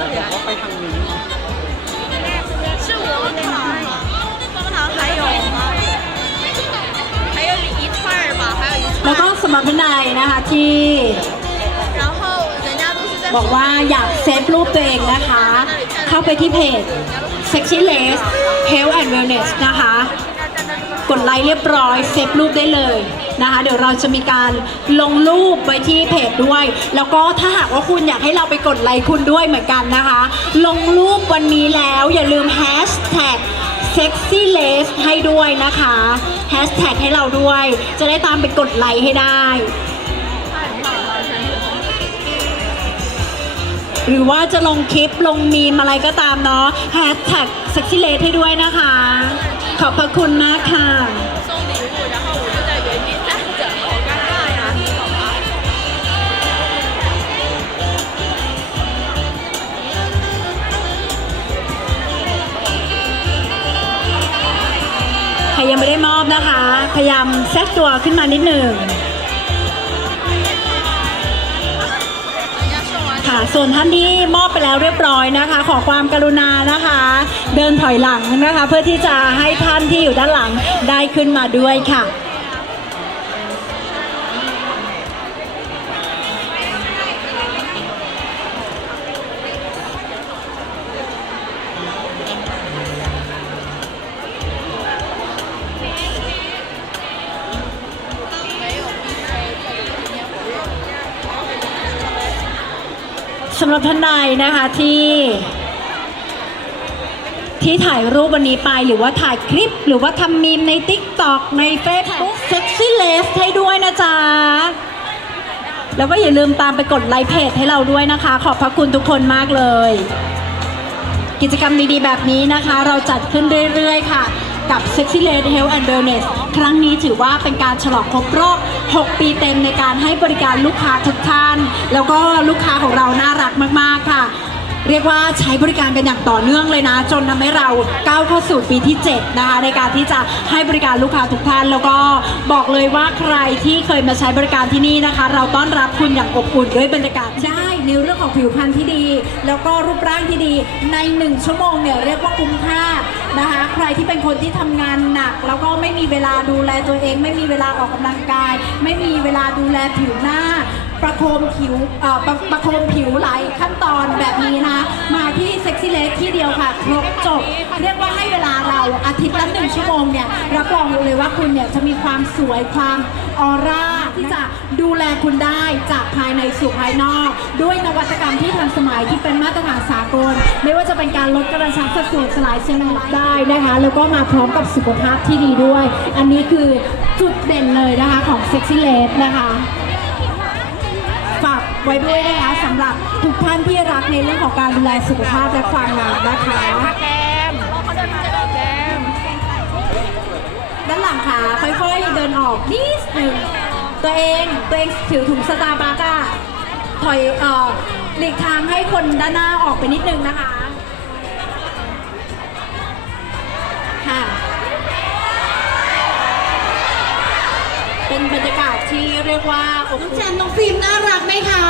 这里来 ว่าไปทางนี้ 是鹅糖，蜂糖还有吗？还有一串儿吧，还有一 แล้ว 串 ก็ 儿。 สำหรับท่านใดนะคะที่ 然后人家都是在 บอกว่าอยากเซฟรูปตัวเองนะคะ เข้าไปที่เพจ Sexy Lace Health and Wellness นะคะ กดไลค์เรียบร้อยเซฟรูปได้เลย นะคะ เดี๋ยวเราจะมีการลงรูปไว้ที่เพจด้วย แล้วก็ถ้าหากว่าคุณอยากให้เราไปกดไลค์คุณด้วยเหมือนกันนะคะ ลงรูปวันนี้แล้วอย่าลืมแฮชแท็ก sexy lace ให้ด้วยนะคะแฮชแท็กให้เราด้วย จะได้ตามไปกดไลค์ให้ได้ หรือว่าจะลงคลิปลงมีมอะไรก็ตามเนาะแฮชแท็ก sexy lace ให้ด้วยนะคะ ขอบพระคุณมากค่ะ อบนะคะ พยายามเซตตัวขึ้นมานิดหนึ่งค่ะ ส่วนท่านที่มอบไปแล้วเรียบร้อยนะคะ ขอความกรุณานะคะ เดินถอยหลังนะคะ เพื่อที่จะให้ท่านที่อยู่ด้านหลังได้ขึ้นมาด้วยค่ะ สำหรับท่านใดนะคะที่ ที่ถ่ายรูปวันนี้ไปหรือว่าถ่ายคลิป หรือว่าทำมีมใน t ิ k t o k ใน Facebook Sexy l a c e ให้ด้วยนะจ๊ะ แล้วก็อย่าลืมตามไปกดไลค์เพจให้เราด้วยนะคะ ขอบพระคุณทุกคนมากเลย กิจกรรมดีๆแบบนี้นะคะ เราจัดขึ้นเรื่อยๆค่ะ กับ Sexy Lady Health and Wellness ครั้งนี้ถือว่าเป็นการฉลองครบรอบ 6 ปีเต็มในการให้บริการลูกค้าทุกท่าน แล้วก็ลูกค้าของเราน่ารักมาก ๆ ค่ะ เรียกว่าใช้บริการกันอย่างต่อเนื่องเลยนะ จนทำให้เราก้าวเข้าสู่ปีที่ 7 นะคะ ในการที่จะให้บริการลูกค้าทุกท่าน แล้วก็บอกเลยว่าใครที่เคยมาใช้บริการที่นี่นะคะ เราต้อนรับคุณอย่างอบอุ่นด้วยบรรยากาศได้ในเรื่องของผิวพรรณที่ดี แล้วก็รูปร่างที่ดีใน 1 ชั่วโมงเนี่ยเรียกว่าคุ้มค่านะคะ ใครที่เป็นคนที่ทำงานหนัก แล้วก็ไม่มีเวลาดูแลตัวเอง ไม่มีเวลาออกกำลังกาย ไม่มีเวลาดูแลผิวหน้า ประโคมผิวเอ่อประประโคมผิวหลายขั้นตอนแบบนี้นะ มาที่เซ็กซี่เลสที่เดียวค่ะครบจบ เรียกว่าให้เวลาเราอาทิตย์ละหนึ่งชั่วโมงเนี่ยรับรองเลยว่าคุณเนี่ยจะมีความสวยความออร่าที่จะดูแลคุณได้จากภายในสู่ภายนอก ด้วยนวัตกรรมที่ทันสมัยที่เป็นมาตรฐานสากล ไม่ว่าจะเป็นการลดกระชับสัดส่วนสลายเซลล์ได้นะคะ แล้วก็มาพร้อมกับสุขภาพที่ดีด้วย อันนี้คือจุดเด่นเลยนะคะของเซ็กซี่เลสนะคะ ไว้ด้วยนะคะสำหรับทุกท่านที่รักในเรื่องของการดูแลสุขภาพและความงามนะคะแกมเขาเดินมาจะแก้มด้านหลังขาค่อยๆเดินออกนิดหนึ่งตัวเองตัวเองถือถุงสตาร์บัคอะถอยเอ่อหลีกทางให้คนด้านหน้าออกไปนิดนึงนะคะ ค่ะ เป็นบรรยากาศ ที่เรียกว่าอบอุ่น แจมน้องฟิล์มน่ารักไหมคะ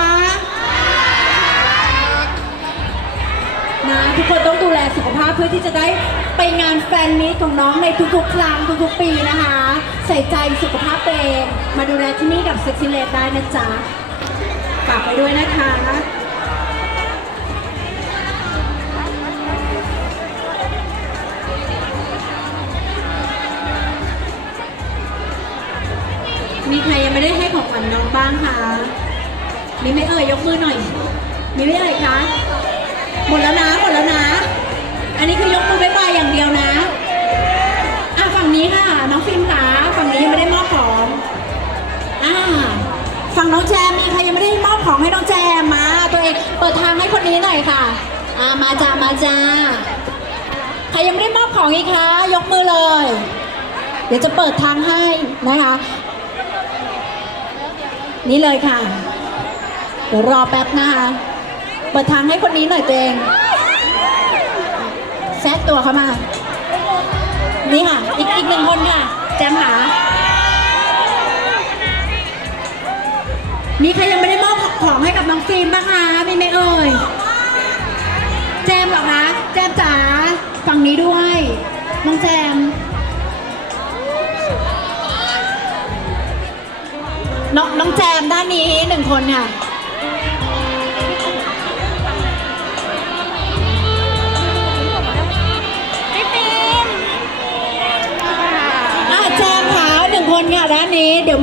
นะทุกคนต้องดูแลสุขภาพเพื่อที่จะได้ไปงานแฟนมีตของน้องในทุกๆ ครั้งทุกๆ ปีนะคะ ใส่ใจสุขภาพตัวเองมาดูแลที่นี่กับเซ็กซี่เลดได้นะจ๊ะฝากไปด้วยนะคะ รยังไม่ได้ให้ของขวัญน้องบ้างคะมีไหม่เอ่ยยกมือหน่อย มีไหม่เอ่ยคะหมดแล้วนะหมดแล้วนะ อันนี้คือยกมือบ๊ายบายอย่างเดียวนะอะฝั่งนี้ค่ะ น้องฟิล์มขาฝั่งนี้ยังไม่ได้มอบของอ่าฝั่งน้องแจมมีใครยังไม่ได้มอบของให้น้องแจมมา ตัวเองเปิดทางให้คนนี้หน่อยค่ะอ่ามาจ้ามาจ้าใครยังไม่ได้มอบของอีกคะยกมือเลย เดี๋ยวจะเปิดทางให้นะคะ นี่เลยค่ะ เดี๋ยวรอแป๊บนะคะ เปิดทางให้คนนี้หน่อยตัวเองแซดตัวเข้ามา นี่ค่ะ อีกอีกหนึ่งคนค่ะ แจมหา มีใครยังไม่ได้มอบของให้กับน้องฟิล์มบ้างคะมีไหมเอ่ย แจมหรอคะ แจมจ๋า ฝั่งนี้ด้วย น้องแจม น้องน้องแจมด้านนี้หนึ่งคนค่ะ พี่ฟิล์ม อะแจมค่ะหนึ่งคนค่ะด้านนี้เดี๋ยว